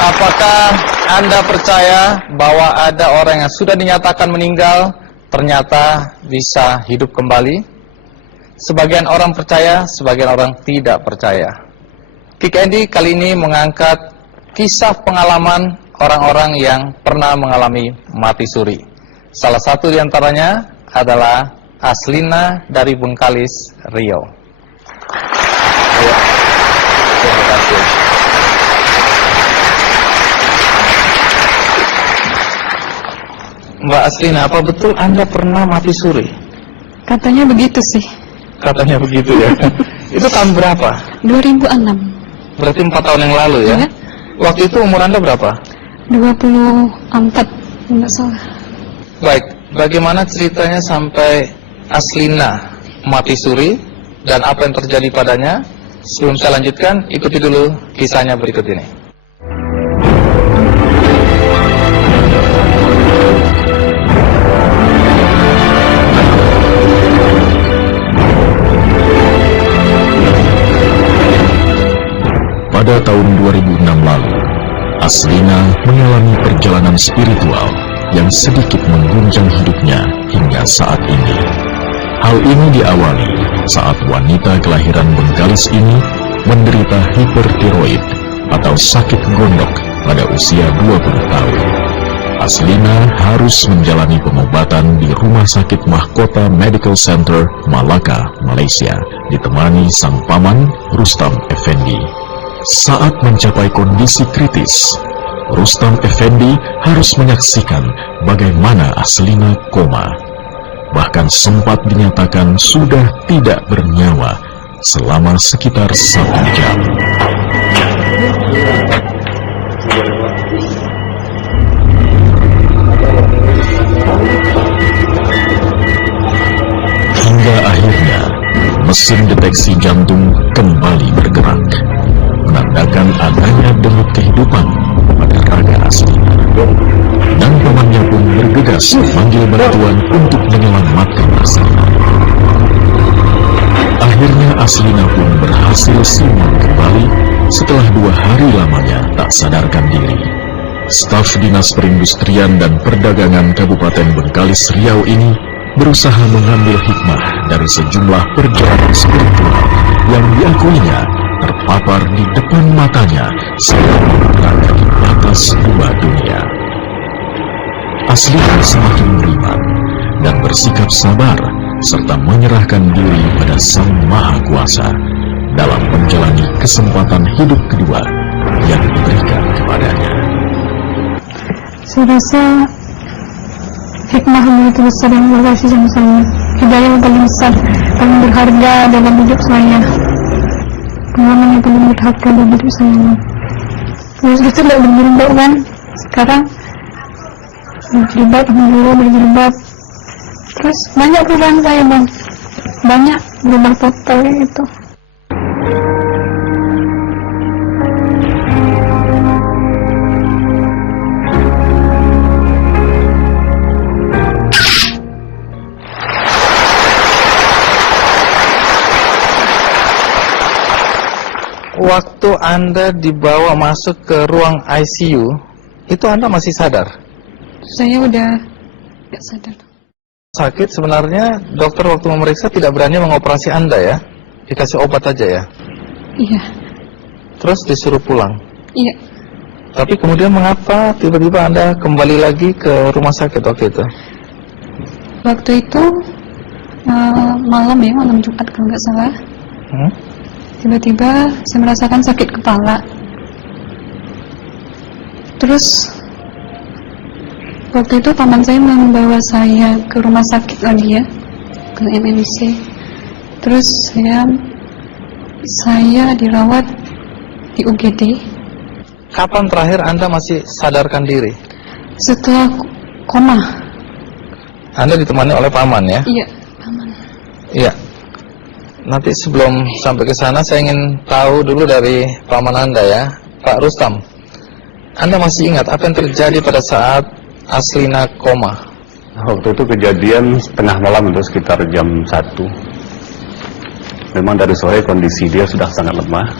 Apakah Anda percaya bahwa ada orang yang sudah dinyatakan meninggal ternyata bisa hidup kembali? Sebagian orang percaya, sebagian orang tidak percaya. Kick Andy kali ini mengangkat kisah pengalaman orang-orang yang pernah mengalami mati suri. Salah satu di antaranya adalah Aslina dari Bengkalis, Riau. Terima kasih. Mbak Aslina, apa betul Anda pernah mati suri? Katanya begitu sih. Katanya begitu ya. Itu tahun berapa? 2006. Berarti 4 tahun yang lalu ya? Ya. Waktu itu umur Anda berapa? 24, enggak salah. Baik, bagaimana ceritanya sampai Aslina mati suri dan apa yang terjadi padanya? Sebelum saya lanjutkan, ikuti dulu kisahnya berikut ini. Pada tahun 2006 lalu, Aslina mengalami perjalanan spiritual yang sedikit mengguncang hidupnya hingga saat ini. Hal ini diawali saat wanita kelahiran Bengkalis ini menderita hipertiroid atau sakit gondok pada usia 20 tahun. Aslina harus menjalani pengobatan di Rumah Sakit Mahkota Medical Center, Malaka, Malaysia, ditemani sang paman Rustam Effendi. Saat mencapai kondisi kritis, Rustam Effendi harus menyaksikan bagaimana Aslina koma. Bahkan sempat dinyatakan sudah tidak bernyawa selama sekitar 1 jam. Hingga akhirnya, mesin deteksi jantung kembali bergerak, menandakan adanya denyut kehidupan pada raga Aslina. Dan pamannya pun bergegas memanggil bantuan untuk menyelamatkan Aslina. Akhirnya Aslina pun berhasil siuman kembali setelah 2 hari lamanya tak sadarkan diri. Staf Dinas Perindustrian dan Perdagangan Kabupaten Bengkalis, Riau ini berusaha mengambil hikmah dari sejumlah perjalanan spiritual yang diakuinya terpapar di depan matanya selama berada di atas 2 dunia. Aslina semakin beriman dan bersikap sabar serta menyerahkan diri pada Sang Maha Kuasa dalam menjalani kesempatan hidup kedua yang diberikan kepadanya. Saya rasa hikmah yang begitu besar yang Allah kasih sama saya. Hidayah yang paling besar, paling berharga dalam hidup saya. Pengalaman yang paling berharga dalam hidup saya. Terus kita tidak berjilbab kan? Sekarang berjilbab, alhamdulillah berjilbab. Terus banyak perubahan saya bang, banyak berubah total itu. Waktu Anda dibawa masuk ke ruang ICU, itu Anda masih sadar? Saya udah gak sadar. Sakit sebenarnya dokter waktu memeriksa tidak berani mengoperasi Anda ya? Dikasih obat aja ya? Iya. Terus disuruh pulang? Iya. Tapi kemudian mengapa tiba-tiba Anda kembali lagi ke rumah sakit waktu itu? Waktu itu malam ya, malam Jumat kalau nggak salah. Tiba-tiba saya merasakan sakit kepala. Terus waktu itu paman saya membawa saya ke rumah sakit lagi ya, ke MMC. Terus saya dirawat di UGD. Kapan terakhir Anda masih sadarkan diri? Setelah koma. Anda ditemani oleh paman ya? Iya, paman. Iya. Nanti sebelum sampai ke sana saya ingin tahu dulu dari paman Anda ya, Pak Rustam. Anda masih ingat apa yang terjadi pada saat Aslina koma? Waktu itu kejadian tengah malam itu sekitar jam 1. Memang dari sore kondisi dia sudah sangat lemah.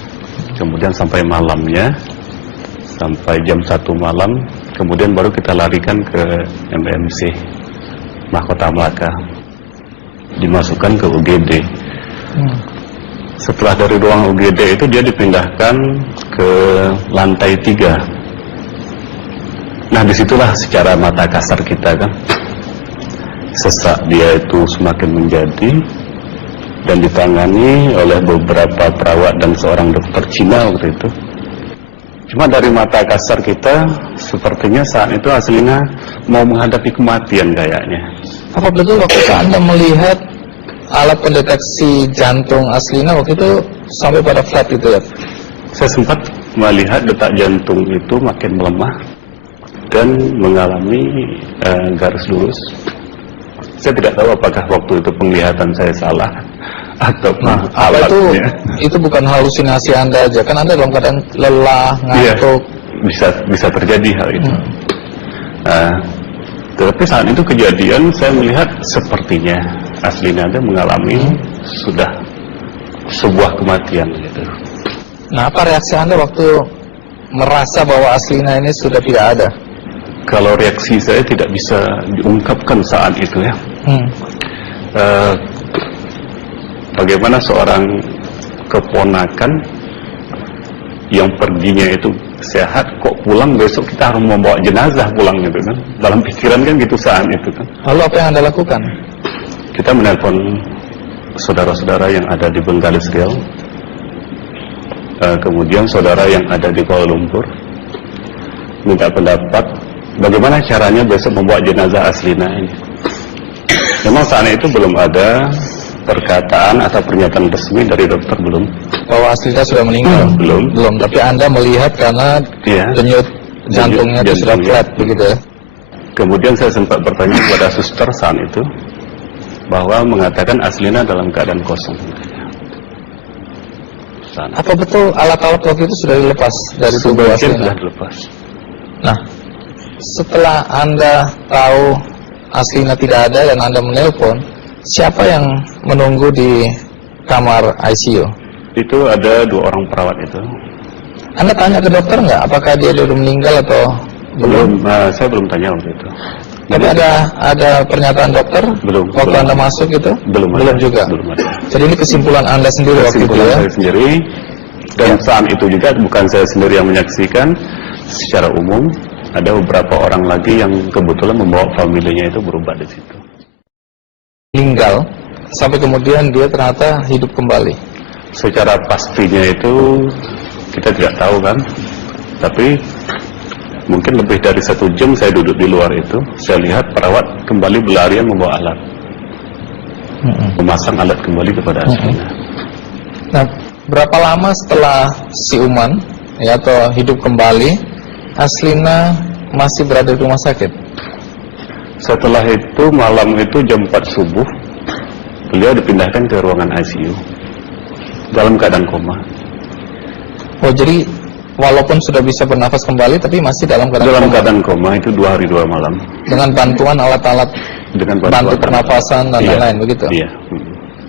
Kemudian sampai malamnya sampai jam 1 malam, kemudian baru kita larikan ke MMC Mahkota Melaka, dimasukkan ke UGD. Setelah dari ruang UGD itu dia dipindahkan ke lantai 3. Nah, disitulah secara mata kasar kita kan, sesak dia itu semakin menjadi, dan ditangani oleh beberapa perawat dan seorang dokter Cina waktu itu. Cuma dari mata kasar kita, sepertinya saat itu Aslina mau menghadapi kematian kayaknya. Apa betul waktu itu Anda melihat alat pendeteksi jantung Aslina waktu itu sampai pada flat gitu ya? Saya sempat melihat detak jantung itu makin melemah dan mengalami garis lurus. Saya tidak tahu apakah waktu itu penglihatan saya salah atau apa itu bukan halusinasi Anda aja, kan Anda dalam keadaan lelah, ngantuk. Iya, bisa terjadi hal itu. Tetapi saat itu kejadian saya melihat sepertinya Aslina ada mengalami sudah sebuah kematian gitu. Nah, apa reaksi Anda waktu merasa bahwa Aslina ini sudah tidak ada? Kalau reaksi saya tidak bisa diungkapkan saat itu ya. Bagaimana seorang keponakan yang perginya itu sehat, kok pulang besok kita harus membawa jenazah pulang gitu kan. Dalam pikiran kan gitu saat itu kan. Lalu apa yang Anda lakukan? Kita menelpon saudara-saudara yang ada di Bengkalis Riau, kemudian saudara yang ada di Kuala Lumpur, minta pendapat bagaimana caranya besok membawa jenazah Aslina ini. Memang saat itu belum ada perkataan atau pernyataan resmi dari dokter, belum. Bahwa Aslina sudah meninggal? Belum. Tapi Anda melihat karena denyut jantungnya itu sudah flat begitu ya? Kemudian saya sempat bertanya kepada suster saat itu, bahwa mengatakan Aslina dalam keadaan kosong. Apa betul alat-alat waktu itu sudah dilepas dari tubuh Aslina? Sudah dilepas. Nah, setelah Anda tahu Aslina tidak ada dan Anda menelpon, siapa yang menunggu di kamar ICU? Itu ada 2 orang perawat itu. Anda tanya ke dokter nggak? Apakah dia sudah meninggal atau belum? Saya belum tanya waktu itu. Tapi ada pernyataan dokter belum, waktu Anda masuk itu? Belum juga. Belum ada. Jadi ini kesimpulan Anda sendiri waktu itu ya? Saya sendiri, dan saat itu juga bukan saya sendiri yang menyaksikan. Secara umum ada beberapa orang lagi yang kebetulan membawa familinya itu berobat di situ. Meninggal sampai kemudian dia ternyata hidup kembali. Secara pastinya itu kita tidak tahu kan, tapi mungkin lebih dari 1 jam saya duduk di luar itu, saya lihat perawat kembali berlarian membawa alat, memasang alat kembali kepada Aslina. Nah, berapa lama setelah siuman ya atau hidup kembali, Aslina masih berada di rumah sakit? Setelah itu malam itu jam 4 subuh, beliau dipindahkan ke ruangan ICU dalam keadaan koma. Oh, jadi walaupun sudah bisa bernafas kembali, tapi masih dalam keadaan koma itu 2 hari 2 malam. Dengan bantuan alat-alat, bantu pernafasan dan lain-lain begitu. Iya.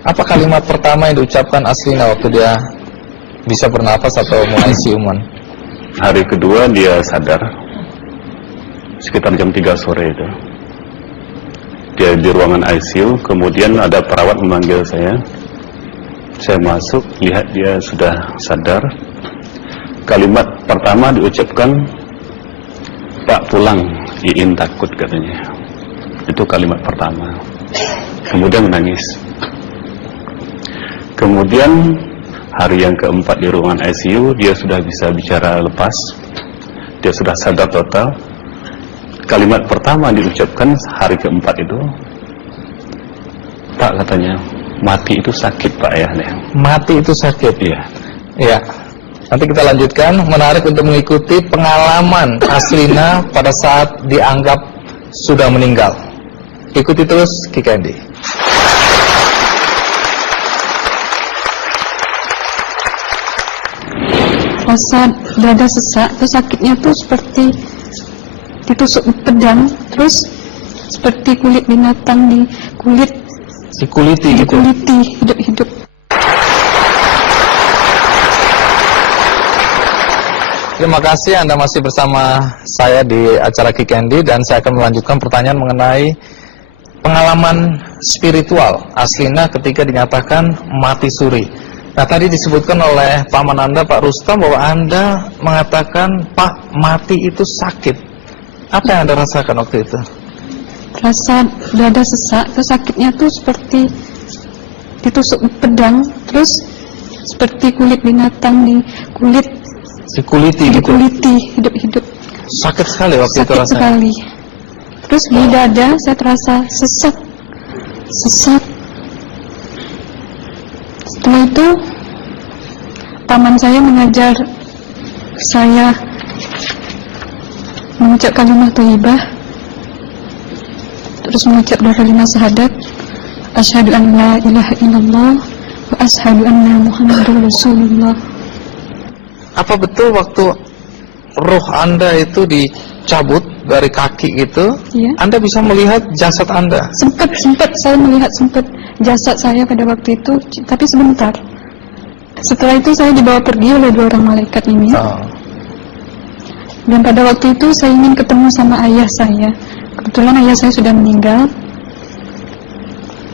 Apa kalimat pertama yang diucapkan Aslina waktu dia bisa bernafas atau mulai siuman? Hari kedua dia sadar, sekitar jam 3 sore itu. Dia di ruangan ICU, kemudian ada perawat memanggil saya. Saya masuk, lihat dia sudah sadar. Kalimat pertama diucapkan, "Pak pulang, Iin takut," katanya. Itu kalimat pertama. Kemudian menangis. Kemudian hari yang keempat di ruangan ICU, dia sudah bisa bicara lepas. Dia sudah sadar total. Kalimat pertama diucapkan hari keempat itu, "Pak," katanya, "mati itu sakit, Pak ya." Mati itu sakit? Iya. Iya. Nanti kita lanjutkan. Menarik untuk mengikuti pengalaman Aslina pada saat dianggap sudah meninggal. Ikuti terus Kikendi. Rasa dada sesak, terus sakitnya tuh seperti ditusuk pedang, terus seperti kulit binatang dikuliti gitu. Hidup-hidup. Terima kasih Anda masih bersama saya di acara Kikendi, dan saya akan melanjutkan pertanyaan mengenai pengalaman spiritual Aslina ketika dinyatakan mati suri. Nah, tadi disebutkan oleh paman Anda, Pak Rustam, bahwa Anda mengatakan, Pak, mati itu sakit. Apa yang Anda rasakan waktu itu? Rasa dada sesak, terus sakitnya tuh seperti ditusuk pedang, terus seperti kulit binatang Dikuliti gitu? dikuliti hidup-hidup. Sakit sekali waktu itu Sakit rasanya? sekali. Terus di dada saya terasa sesak. Setelah itu paman saya mengajar saya mengucap kalimat thayyibah, terus mengucap doa kalimat syahadat, asyhadu an la ilaha illallah wa asyhadu anna muhammadar rasulullah. Apa betul waktu roh Anda itu dicabut dari kaki itu, Iya. Anda bisa melihat jasad Anda? Sempat saya melihat jasad saya pada waktu itu, tapi sebentar. Setelah itu saya dibawa pergi oleh 2 orang malaikat ini. Oh. Dan pada waktu itu saya ingin ketemu sama ayah saya. Kebetulan ayah saya sudah meninggal.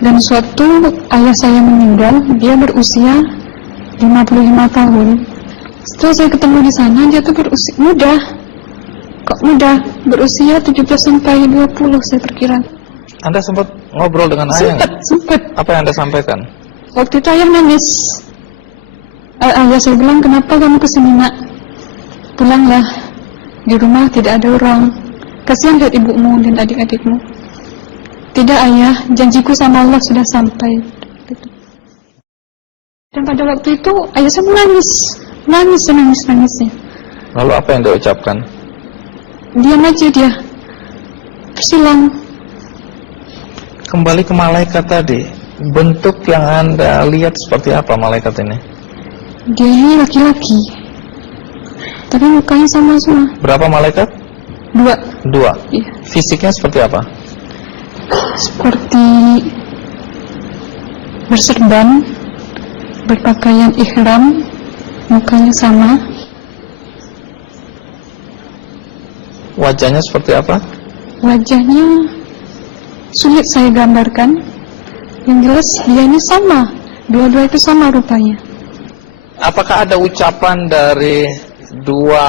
Dan suatu ayah saya meninggal, dia berusia 55 tahun. Setelah saya ketemu di sana, dia tuh berusia muda. Kok muda? Berusia 17 sampai 20 saya perkira. Anda sempat ngobrol dengan ayah? Sempat. Apa yang Anda sampaikan? Waktu itu ayah nangis. Ayah saya bilang, kenapa kamu kesini nak? Pulanglah. Di rumah tidak ada orang. Kasihan lihat ibumu dan adik-adikmu. Tidak ayah, janjiku sama Allah sudah sampai. Dan pada waktu itu ayah saya menangis. Lalu apa yang dia ucapkan? Diam aja dia. Tersilang. Kembali ke malaikat tadi, bentuk yang Anda lihat seperti apa malaikat ini? Dia ini laki-laki, tapi mukanya sama semua. Berapa malaikat? 2. 2. Iya. Fisiknya seperti apa? Seperti berserban, berpakaian ihram, mukanya sama. Wajahnya seperti apa? Wajahnya sulit saya gambarkan. Yang jelas dia ini sama, dua-dua itu sama rupanya. Apakah ada ucapan dari 2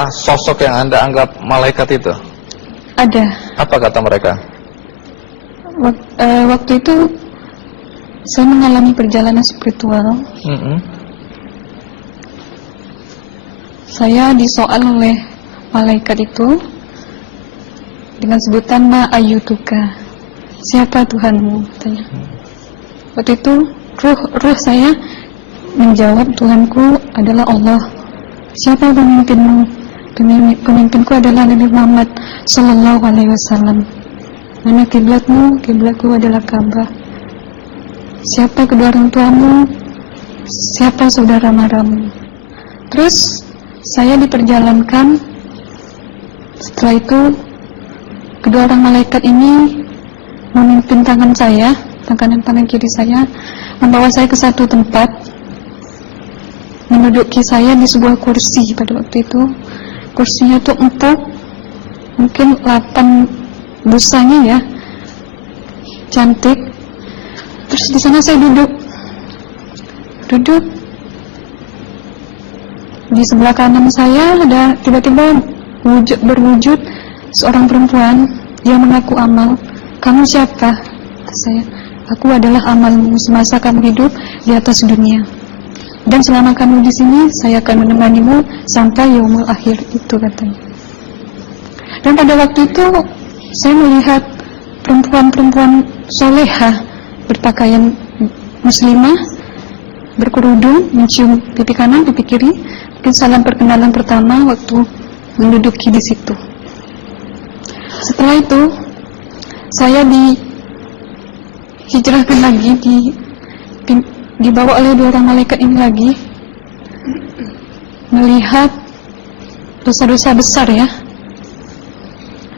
sosok yang Anda anggap malaikat itu? Ada. Apa kata mereka? Waktu itu saya mengalami perjalanan spiritual. Saya disoal oleh malaikat itu dengan sebutan ma ayyutuka, siapa Tuhanmu, katanya. Waktu itu ruh saya menjawab, Tuhanku adalah Allah. Siapa pemimpinmu? Pemimpinku adalah Nabi Muhammad sallallahu alaihi wasallam. Mana kiblatmu? Kiblatku adalah Ka'bah. Siapa kedua orang tuamu? Siapa saudara maramu? Terus saya diperjalankan. Setelah itu kedua orang malaikat ini memimpin tangan saya, tangan kiri saya, membawa saya ke satu tempat, menduduki saya di sebuah kursi. Pada waktu itu kursinya tuh empuk, mungkin 8 busanya ya, cantik. Terus di sana saya duduk. Di sebelah kanan saya ada tiba-tiba berwujud seorang perempuan. Dia mengaku amal. Kamu siapa? Kata saya. Aku adalah amalmu semasa kamu hidup di atas dunia. Dan selama kamu di sini, saya akan menemanimu sampai yaumul akhir, itu katanya. Dan pada waktu itu saya melihat perempuan-perempuan solehah berpakaian muslimah, berkerudung, mencium pipi kanan, pipi kiri. Mungkin salam perkenalan pertama waktu menduduki di situ. Setelah itu saya dihijrahkan lagi, dibawa oleh 2 orang malaikat ini lagi, melihat dosa-dosa besar ya.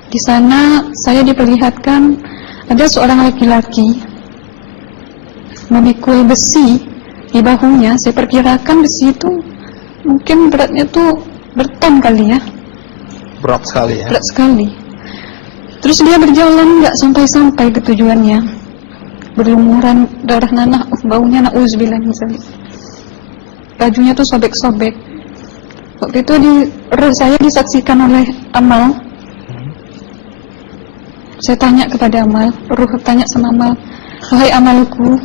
Di sana saya diperlihatkan ada seorang laki-laki memikul besi di bahunya. Saya perkirakan besi itu mungkin beratnya tuh berton kali ya, Berat sekali ya. berat sekali. Terus dia berjalan nggak sampai-sampai ke tujuannya, berlumuran darah nanah, baunya na'udzubillah min dzalik. Bajunya tuh sobek-sobek. Waktu itu roh saya disaksikan oleh Amal. Saya tanya kepada Amal, roh tanya sama Amal, wahai Amalku,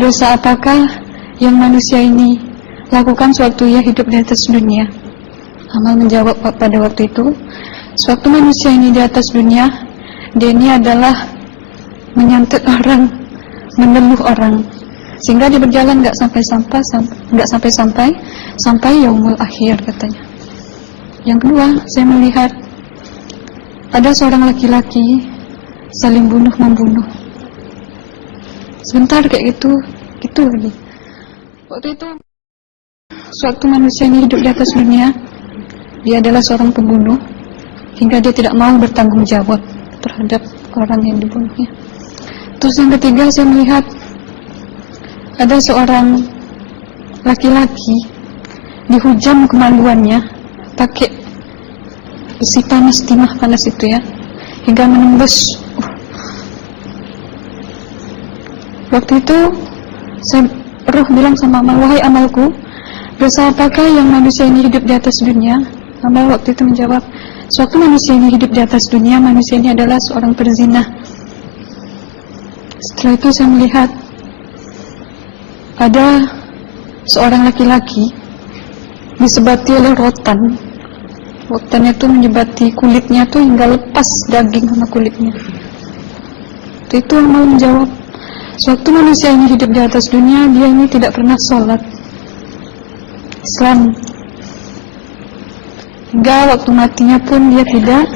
dosa apakah yang manusia ini lakukan sewaktu ia hidup di atas dunia? Amal menjawab pada waktu itu, sewaktu manusia ini di atas dunia, dia ini adalah menyantet orang, meneluh orang, sehingga dia berjalan nggak sampai yaumul akhir katanya. Yang kedua, saya melihat ada seorang laki-laki saling membunuh. Sebentar kayak gitu lagi. Waktu itu, sewaktu manusia ini hidup di atas dunia, dia adalah seorang pembunuh, hingga dia tidak mau bertanggung jawab terhadap orang yang dibunuhnya. Terus yang ketiga, saya melihat ada seorang laki-laki dihujam kemaluannya pakai besi panas, timah panas itu ya, hingga menembus. Waktu itu roh bilang sama Amal, wahai Amalku, dosa apakah yang manusia ini hidup di atas dunia? Amal waktu itu menjawab, sewaktu manusia ini hidup di atas dunia, manusia ini adalah seorang perzina. Setelah itu saya melihat ada seorang laki-laki disebati oleh rotan. Rotannya itu menyebati kulitnya tuh hingga lepas daging sama kulitnya. Itu Amal menjawab, sewaktu manusia ini hidup di atas dunia, dia ini tidak pernah sholat Islam, hingga waktu matinya pun dia tidak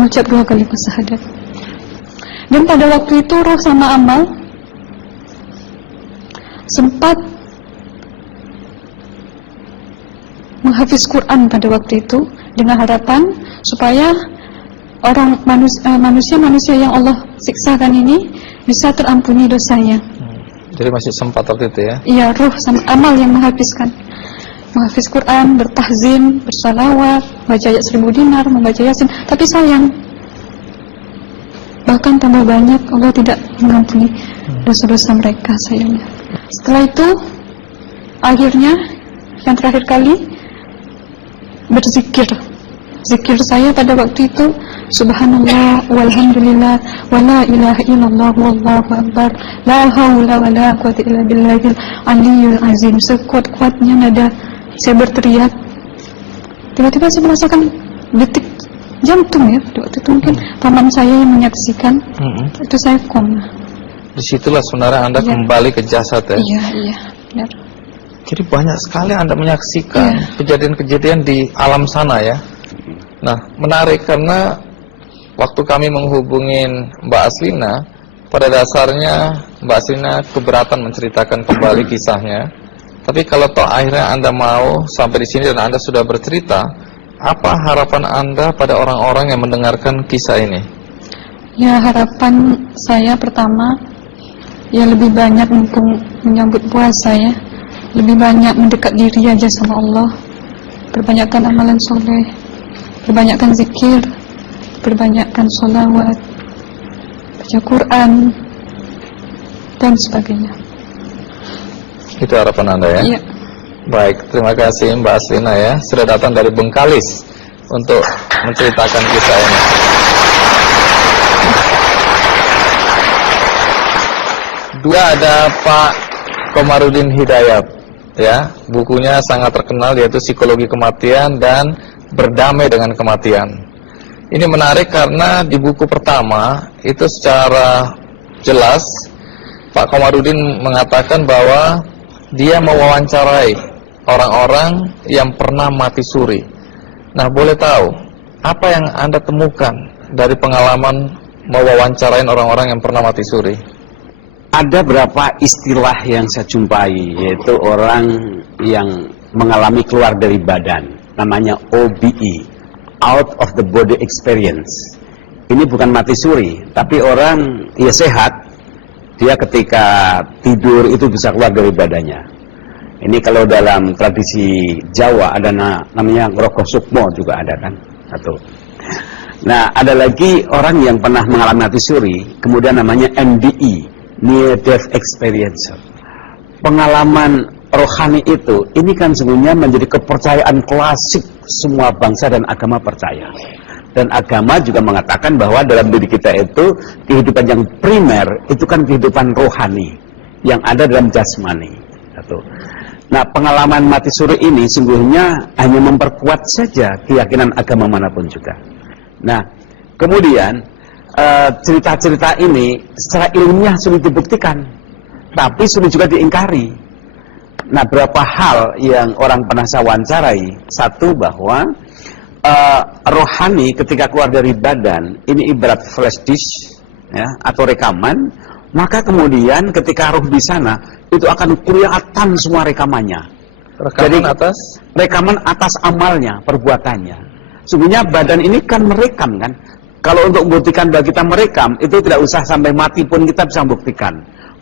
mengucap 2 kalimat syahadat. Dan pada waktu itu roh sama Amal sempat menghafiz Quran pada waktu itu dengan harapan supaya manusia yang Allah siksakan ini bisa terampuni dosanya. Jadi masih sempat waktu itu ya? Iya, roh sama Amal yang menghafiz Quran, bertahzim, bersalawat, baca ayat 1000 dinar, membaca Yasin. Tapi sayang, bahkan tambah banyak Allah tidak mengampuni dosa-dosa mereka, sayangnya. Setelah itu, akhirnya yang terakhir kali berzikir. Zikir saya pada waktu itu, subhanallah walhamdulillah wala ilaha illallah wallahu akbar la haula wala quwwata illa billahil aliyyil azim. Sekuat-kuatnya nada saya berteriak, tiba-tiba saya merasakan detik jantung ya. Waktu itu mungkin paman saya yang menyaksikan. Itu saya koma. Disitulah sebenarnya Anda kembali ke jasad ya? Iya, benar. Jadi banyak sekali Anda menyaksikan kejadian-kejadian di alam sana ya. Nah, menarik karena waktu kami menghubungin Mbak Aslina, pada dasarnya Mbak Aslina keberatan menceritakan kembali kisahnya. Tapi kalau toh akhirnya Anda mau sampai di sini dan Anda sudah bercerita, apa harapan Anda pada orang-orang yang mendengarkan kisah ini? Ya, harapan saya pertama, ya lebih banyak mumpung menyambut puasa ya, lebih banyak mendekat diri aja sama Allah, perbanyakkan amalan soleh, perbanyakkan zikir, perbanyakkan sholawat, baca Quran, dan sebagainya. Itu harapan Anda ya? Iya. Baik, terima kasih Mbak Aslina ya, sudah datang dari Bengkalis untuk menceritakan kisah ini. Dua ada Pak Komarudin Hidayat ya, bukunya sangat terkenal yaitu Psikologi Kematian dan Berdamai dengan Kematian. Ini menarik karena di buku pertama itu secara jelas Pak Komarudin mengatakan bahwa dia mewawancarai orang-orang yang pernah mati suri. Nah, boleh tahu apa yang Anda temukan dari pengalaman mewawancarain orang-orang yang pernah mati suri? Ada beberapa istilah yang saya jumpai, yaitu orang yang mengalami keluar dari badan, namanya OBE, out of the body experience. Ini bukan mati suri, tapi orang ya sehat, dia ketika tidur itu bisa keluar dari badannya. Ini kalau dalam tradisi Jawa ada namanya Ngrogo Sukmo juga ada kan. Satu. Nah, ada lagi orang yang pernah mengalami mati suri, kemudian namanya NDE, Near Death Experience. Pengalaman rohani itu, ini kan sebenarnya menjadi kepercayaan klasik semua bangsa dan agama percaya. Dan agama juga mengatakan bahwa dalam diri kita itu, kehidupan yang primer, itu kan kehidupan rohani, yang ada dalam jasmani. Satu. Nah, pengalaman mati suri ini sungguhnya hanya memperkuat saja keyakinan agama manapun juga. Nah, kemudian cerita-cerita ini secara ilmiah sulit dibuktikan, tapi sulit juga diingkari. Nah, berapa hal yang orang pernah saya wawancarai. Satu, bahwa rohani ketika keluar dari badan, ini ibarat flash disk ya, atau rekaman. Maka kemudian ketika ruh di sana, itu akan kelihatan semua rekamannya. Rekaman atas amalnya, perbuatannya. Sebenarnya badan ini kan merekam kan. Kalau untuk membuktikan bahwa kita merekam, itu tidak usah sampai mati pun kita bisa membuktikan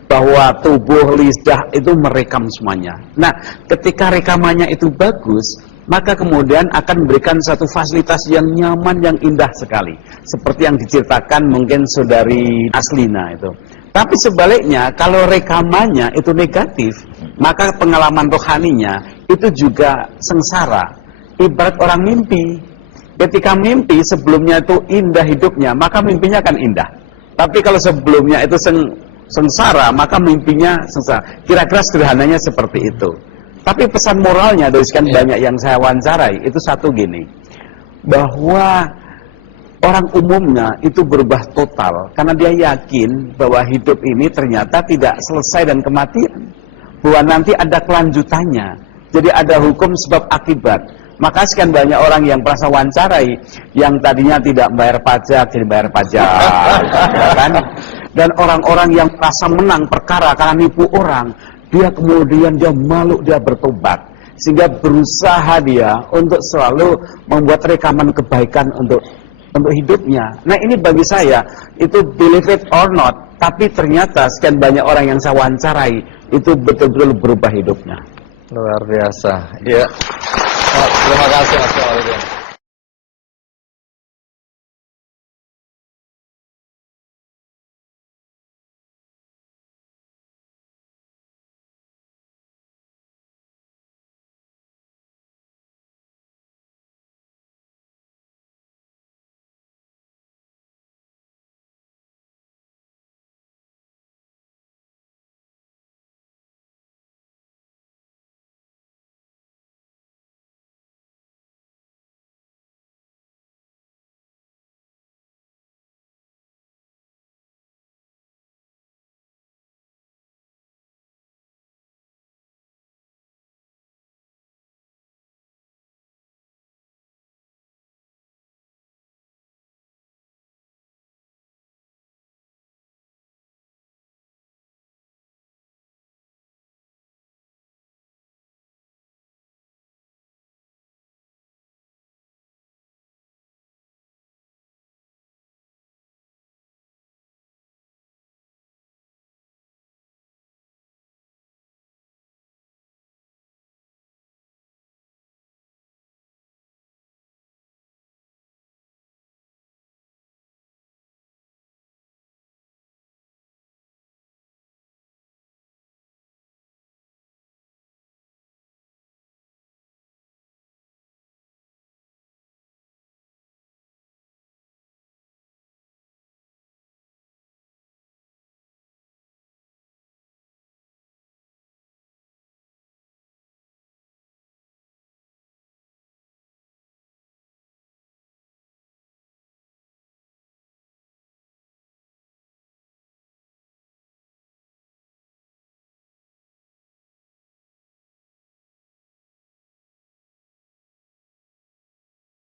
bahwa tubuh, lidah itu merekam semuanya. Nah, ketika rekamannya itu bagus, maka kemudian akan memberikan satu fasilitas yang nyaman, yang indah sekali. Seperti yang diceritakan mungkin saudari Aslina itu. Tapi sebaliknya, kalau rekamannya itu negatif, maka pengalaman rohaninya itu juga sengsara. Ibarat orang mimpi. Ketika mimpi sebelumnya itu indah hidupnya, maka mimpinya akan indah. Tapi kalau sebelumnya itu sengsara, maka mimpinya sengsara. Kira-kira sederhananya seperti itu. Tapi pesan moralnya dari sekian banyak yang saya wawancarai, itu satu gini. Bahwa orang umumnya itu berubah total karena dia yakin bahwa hidup ini ternyata tidak selesai dan kematian, bahwa nanti ada kelanjutannya. Jadi ada hukum sebab akibat. Maka sekian banyak orang yang merasa wawancarai, yang tadinya tidak bayar pajak jadi bayar pajak, ya kan? Dan orang-orang yang merasa menang perkara karena nipu orang, dia kemudian dia malu, dia bertobat, sehingga berusaha dia untuk selalu membuat rekaman kebaikan untuk hidupnya. Nah, ini bagi saya itu believe it or not, tapi ternyata sekian banyak orang yang saya wawancarai itu betul-betul berubah hidupnya. Luar biasa. Ya. Terima kasih Mas Kamarudin.